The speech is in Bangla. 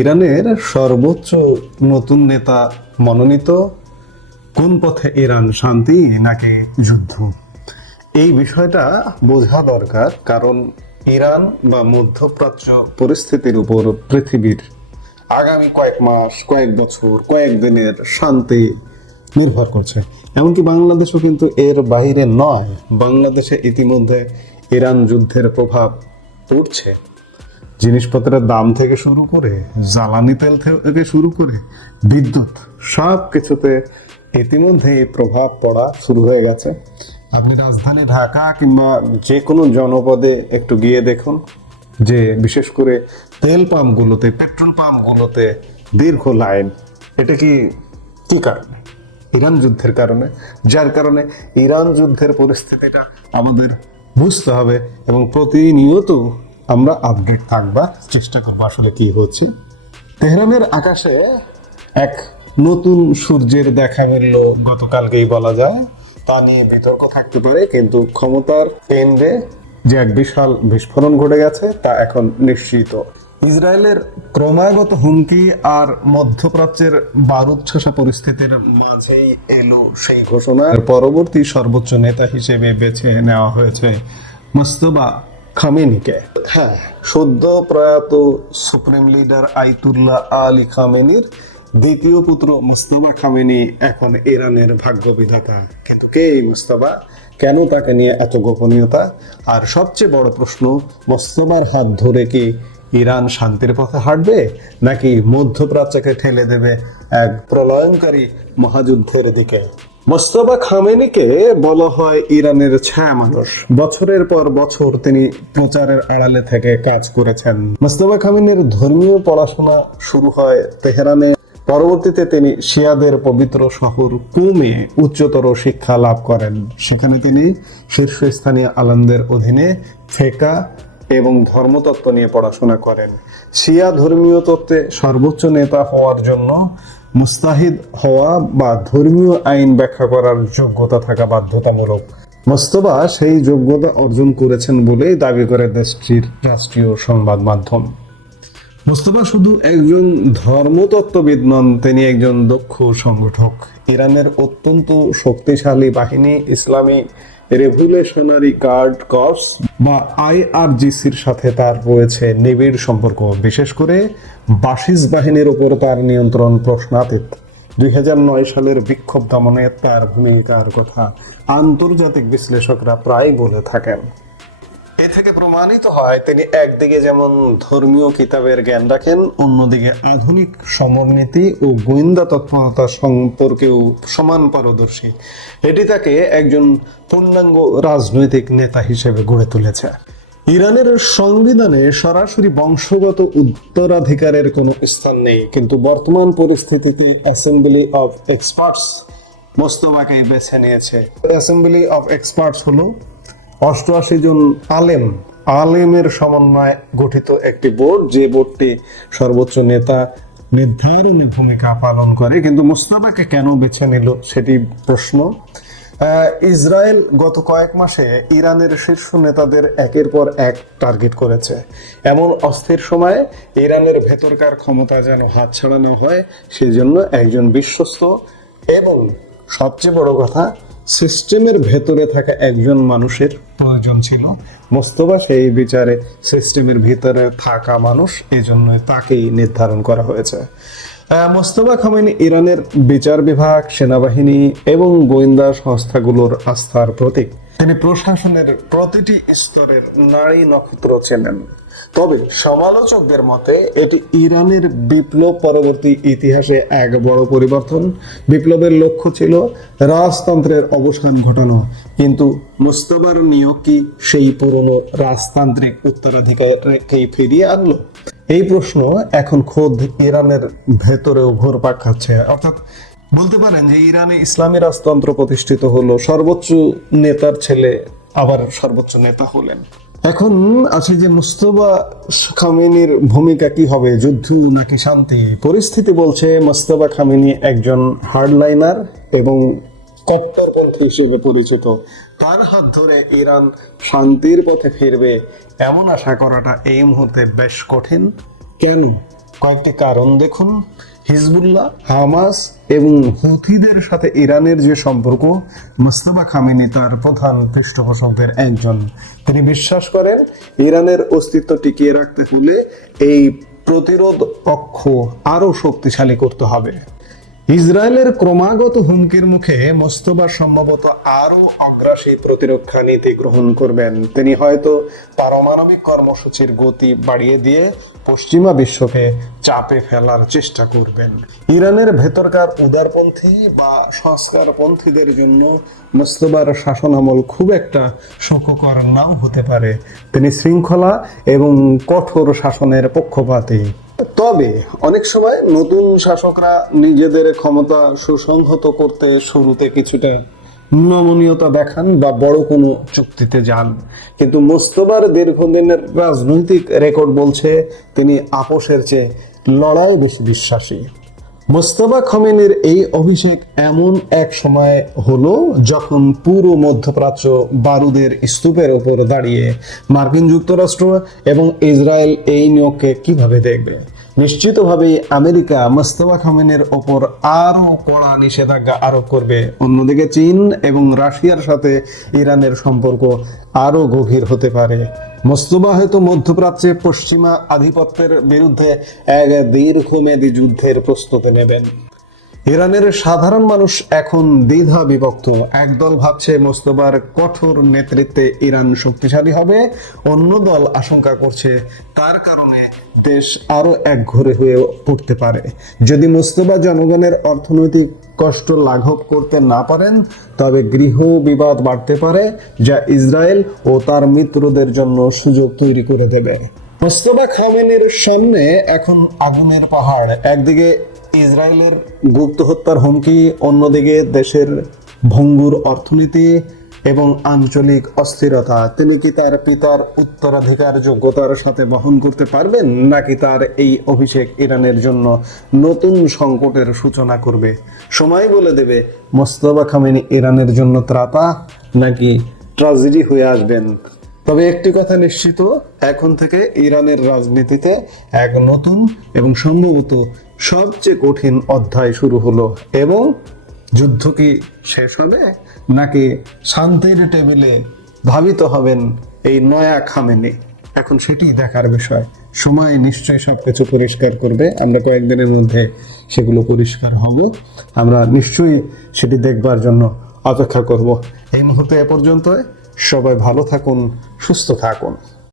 ইরানের সর্বোচ্চ নতুন নেতা মনোনীত। কোন পথে ইরান, শান্তি নাকি যুদ্ধ? এই বিষয়টা বোঝা দরকার, কারণ ইরান বা মধ্যপ্রাচ্য পরিস্থিতির উপর পৃথিবীর আগামী কয়েক মাস, কয়েক বছর, কয়েক দিনের শান্তি নির্ভর করছে। এমনকি বাংলাদেশও কিন্তু এর বাইরে নয়। বাংলাদেশে ইতিমধ্যে ইরান যুদ্ধের প্রভাব পড়ছে। জিনিসপত্রের দাম থেকে শুরু করে, জ্বালানি তেল থেকে শুরু করে, বিদ্যুৎ, সব কিছুতে ইতিমধ্যে এই প্রভাব পড়া শুরু হয়ে গেছে। আপনি রাজধানী ঢাকা কিংবা যে কোনো জনপদে একটু গিয়ে দেখুন যে বিশেষ করে তেল পাম্পগুলোতে, পেট্রোল পাম্পগুলোতে দীর্ঘ লাইন। এটা কি কারণে? ইরান যুদ্ধের কারণে। যার কারণে ইরান যুদ্ধের পরিস্থিতিটা আমাদের বুঝতে হবে এবং প্রতিনিয়ত আমরা আপডেট থাকবার চেষ্টা করবো আসলে কি হচ্ছে। তেহরানের আকাশে এক নতুন সূর্যের দেখা মিলল গতকালকেই বলা যায়। তা নিয়ে বিতর্ক থাকতে পারে, কিন্তু ক্ষমতার কেন্দ্রে যে এক বিশাল বিস্ফোরণ ঘটে গেছে তা এখন নিশ্চিত। ইসরায়েলের ক্রমাগত হুমকি আর মধ্যপ্রাচ্যের বারুদ ছোঁয়া পরিস্থিতির মাঝেই এলো সেই ঘোষণা। পরবর্তী সর্বোচ্চ নেতা হিসেবে বেছে নেওয়া হয়েছে মোস্তফা খামেনিকে। হ্যাঁ, সদ্য প্রয়াত সুপ্রিম লিডার আয়াতুল্লাহ আলী খামেনির দ্বিতীয় পুত্র মোস্তফা খামেনি এখন ইরানের ভাগ্য বিধাতা। কিন্তু কে এই মোস্তফা? কেন তাকে নিয়ে এত গোপনীয়তা? আর সবচেয়ে বড় প্রশ্ন, মোস্তফার হাত ধরে কি ইরান শান্তির পথে হাঁটবে, নাকি মধ্যপ্রাচ্যকে ঠেলে দেবে এক প্রলয়ঙ্কারী মহাযুদ্ধের দিকে? মোস্তফা খামেনিকে বলা হয় ইরানের ছায়া মানুষ। বছরের পর বছর তিনি প্রচারের আড়ালে থেকে কাজ করেছেন। মোস্তফা খামেনির ধর্মীয় পড়াশোনা শুরু হয় তেহরানে। পরবর্তীতে তিনি শিয়াদের পবিত্র শহর কুমে উচ্চতর শিক্ষা লাভ করেন। সেখানে তিনি শীর্ষস্থানীয় আলেমদের অধীনে ফিকহ এবং ধর্মতত্ত্ব নিয়ে পড়াশোনা করেন। শিয়া ধর্মীয় তত্ত্বে সর্বোচ্চ নেতা হওয়ার জন্য মুস্তাহিদ হওয়া বা ধর্মীয় আইন ব্যাখ্যা করার যোগ্যতা থাকা বাধ্যতামূলক। মোস্তফা সেই যোগ্যতা অর্জন করেছেন বলেই দাবি করে দেশটির রাষ্ট্রীয় সংবাদ মাধ্যম। মোস্তফা শুধু একজন ধর্মতত্ত্ববিদ নন, তিনি একজন দক্ষ সংগঠক। ইরানের অত্যন্ত শক্তিশালী বাহিনী ইসলামী রেভলিউশনারি গার্ড কর্পস বা IRGCর সাথে তার রয়েছে নিবিড় সম্পর্ক। বিশেষ করে বাসিস বাহিনীর উপর তার নিয়ন্ত্রণ প্রশ্নাতীত। 2009 সালের বিক্ষোভ দমনে তার ভূমিকার কথা আন্তর্জাতিক বিশ্লেষকরা প্রায় বলে থাকেন। এ থেকে প্রমাণিত হয় তিনি একদিকে যেমন ধর্মীয় কিতাবের জ্ঞান রাখেন, অন্যদিকে আধুনিক সমরনীতি ও গোয়েন্দা তৎপরতা সম্পর্কেও সমান পারদর্শী। এটি তাকে একজন পূর্ণাঙ্গ রাজনৈতিক নেতা হিসেবে গড়ে তুলেছে। ইরানের সংবিধানে সরাসরি বংশগত উত্তরাধিকারের কোনো স্থান নেই, কিন্তু বর্তমান পরিস্থিতিতে অ্যাসেম্বলি অফ এক্সপার্টস মোস্তফাকে বেছে নিয়েছে। অ্যাসেম্বলি অফ এক্সপার্টস হলো 88 জন আলেমের সমন্বয়ে গঠিত একটি বোর্ড, যে বোর্ডটি সর্বোচ্চ নেতা নির্ধারণে ভূমিকা পালন করে। কিন্তু মোস্তফাকে কেন বেছে নিল সেটি প্রশ্ন। ইসরায়েল গত কয়েক মাসে ইরানের শীর্ষ নেতাদের একের পর এক টার্গেট করেছে। এমন অস্থির সময়ে ইরানের ভেতরকার ক্ষমতা যেন হাতছাড়া না হয়, সেজন্য একজন বিশ্বস্ত এবং সবচেয়ে বড় কথা সিস্টেমের ভেতরে থাকা একজন মানুষের প্রয়োজন ছিল। মোস্তফা সেই বিচারে সিস্টেমের ভিতরে থাকা মানুষ, এজন্য তাকেই নির্ধারণ করা হয়েছে। মোস্তফা খামেনি ইরানের বিচার বিভাগ, সেনাবাহিনী এবং গোয়েন্দা সংস্থাগুলোর আস্থার প্রতীক। তিনি প্রশাসনের প্রতিটি স্তরের নারী নক্ষত্র চেনেন। তবে সমালোচকদের মতে এটি ইরানের বিপ্লব পরবর্তী ইতিহাসে এক বড় পরিবর্তন। বিপ্লবের লক্ষ্য ছিল রাজতন্ত্রের অবসান ঘটানো, কিন্তু মোস্তফার নিয়োগ কি সেই পুরনো রাজতান্ত্রিক উত্তরাধিকারকেই ফিরিয়ে আনলো? এই প্রশ্ন এখন খোদ ইরানের ভেতরেও ঘুরপাক খাচ্ছে। অর্থাৎ বলতে পারেন যে ইরানে ইসলামী রাজতন্ত্র প্রতিষ্ঠিত হলো, সর্বোচ্চ নেতার ছেলে আবার সর্বোচ্চ নেতা হলেন। এখন আছে যে মোস্তফা খামেনির ভূমিকা কি হবে, যুদ্ধ নাকি শান্তি? পরিস্থিতি বলছে মোস্তফা খামেনি একজন হার্ডলাইনার এবং কট্টরপন্থী হিসেবে পরিচিত। তার হাত ধরে ইরান শান্তির পথে ফিরবে এমন আশা করাটা এই মুহূর্তে বেশ কঠিন। কেন? কয়েকটি কারণ দেখুন। হিজবুল্লাহ, হামাস এবং হুথিদের সাথে ইরানের যে সম্পর্ক, মোস্তফা খামেনি তার প্রধান পৃষ্ঠপোষকদের একজন। তিনি বিশ্বাস করেন ইরানের অস্তিত্ব টিকিয়ে রাখতে হলে এই প্রতিরোধ কক্ষ আরো শক্তিশালী করতে হবে। ইসরায়েলের ক্রমাগত হুমকির মুখে মোস্তফা সম্ভবত আরো অগ্রাসী প্রতিরক্ষা নীতি গ্রহণ করবেন। তিনি হয়তো পারমাণবিক কর্মসূচির গতি বাড়িয়ে দিয়ে পশ্চিমা বিশ্বকে চাপে ফেলার চেষ্টা করবেন। ইরানের ভেতরকার উদারপন্থী বা সংস্কারপন্থীদের জন্য মোস্তফার শাসনামল খুব একটা সুখকর নাও হতে পারে। তিনি শৃঙ্খলা এবং কঠোর শাসনের পক্ষপাতী। তবে অনেক সময় নতুন শাসকরা নিজেদের ক্ষমতা সুসংহত করতে শুরুতে কিছুটা নমনীয়তা দেখান বা বড় কোনো চুক্তিতে যান, কিন্তু মোস্তফার দীর্ঘদিনের রাজনৈতিক রেকর্ড বলছে তিনি আপোষের চেয়ে লড়াই বেশি বিশ্বাসী। মোস্তফা খামেনির এই অভিষেক এমন এক সময় হলো যখন পুরো মধ্যপ্রাচ্য বারুদের স্তূপের উপর দাঁড়িয়ে। মার্কিন যুক্তরাষ্ট্র এবং ইসরায়েল এই নিয়োগকে কিভাবে দেখবে? নিশ্চিতভাবেই আমেরিকা মোস্তফা খামেনির ওপর আরো কড়া নিষেধাজ্ঞা আরোপ করবে। অন্যদিকে চীন এবং রাশিয়ার সাথে ইরানের সম্পর্ক আরো গভীর হতে পারে। মোস্তফা হয়তো মধ্যপ্রাচ্যে পশ্চিমা আধিপত্যের বিরুদ্ধে এক দীর্ঘমেয়াদী যুদ্ধের প্রস্তুতি নেবেন। ইরানের সাধারণ মানুষ এখন দ্বিধা বিভক্ত। একদল ভাবছে মোস্তফার কঠোর নেতৃত্বে ইরান শক্তিশালী হবে, অন্য দল আশঙ্কা করছে তার কারণে দেশ আরো একঘরে হয়ে পড়তে পারে। যদি মোস্তফা জনগণের অর্থনৈতিক কষ্ট লাঘব করতে না পারেন, তবে গৃহ বিবাদ বাড়তে পারে, যা ইসরায়েল ও তার মিত্রদের জন্য সুযোগ তৈরি করে দেবে। মোস্তফা খামেনির সামনে এখন আগুনের পাহাড়। একদিকে ইসরায়েলের গুপ্ত হত্যার হুমকি, অন্যদিকে দেশের ভঙ্গুর অর্থনীতি এবং আঞ্চলিক অস্থিরতা। তিনি কি তার পিতার উত্তরাধিকার যোগ্যতার সাথে বহন করতে পারবেন, নাকি তার এই অভিষেক ইরানের জন্য নতুন সংকটের সূচনা করবে? সময় বলে দেবে মোস্তফা খামেনি ইরানের জন্য ত্রাতা নাকি ট্র্যাজেডি হয়ে আসবেন। তবে একটি কথা নিশ্চিত, এখন থেকে ইরানের রাজনীতিতে এক নতুন এবং সম্ভবত সবচেয়ে কঠিন অধ্যায় শুরু হলো। এবং যুদ্ধ কি শেষ হবে, নাকি শান্তির টেবিলে ধাবিত হবেন এই নয়া খামেনি? এখন সেটি দেখার বিষয়। সময় নিশ্চয়ই সবকিছু পরিষ্কার করবে। আমরা কয়েকদিনের মধ্যে সেগুলো পরিষ্কার হব। আমরা নিশ্চয়ই সেটি দেখবার জন্য অপেক্ষা করব। এই মুহূর্তে এ পর্যন্ত। সবাই ভালো থাকুন, সুস্থ থাকুন।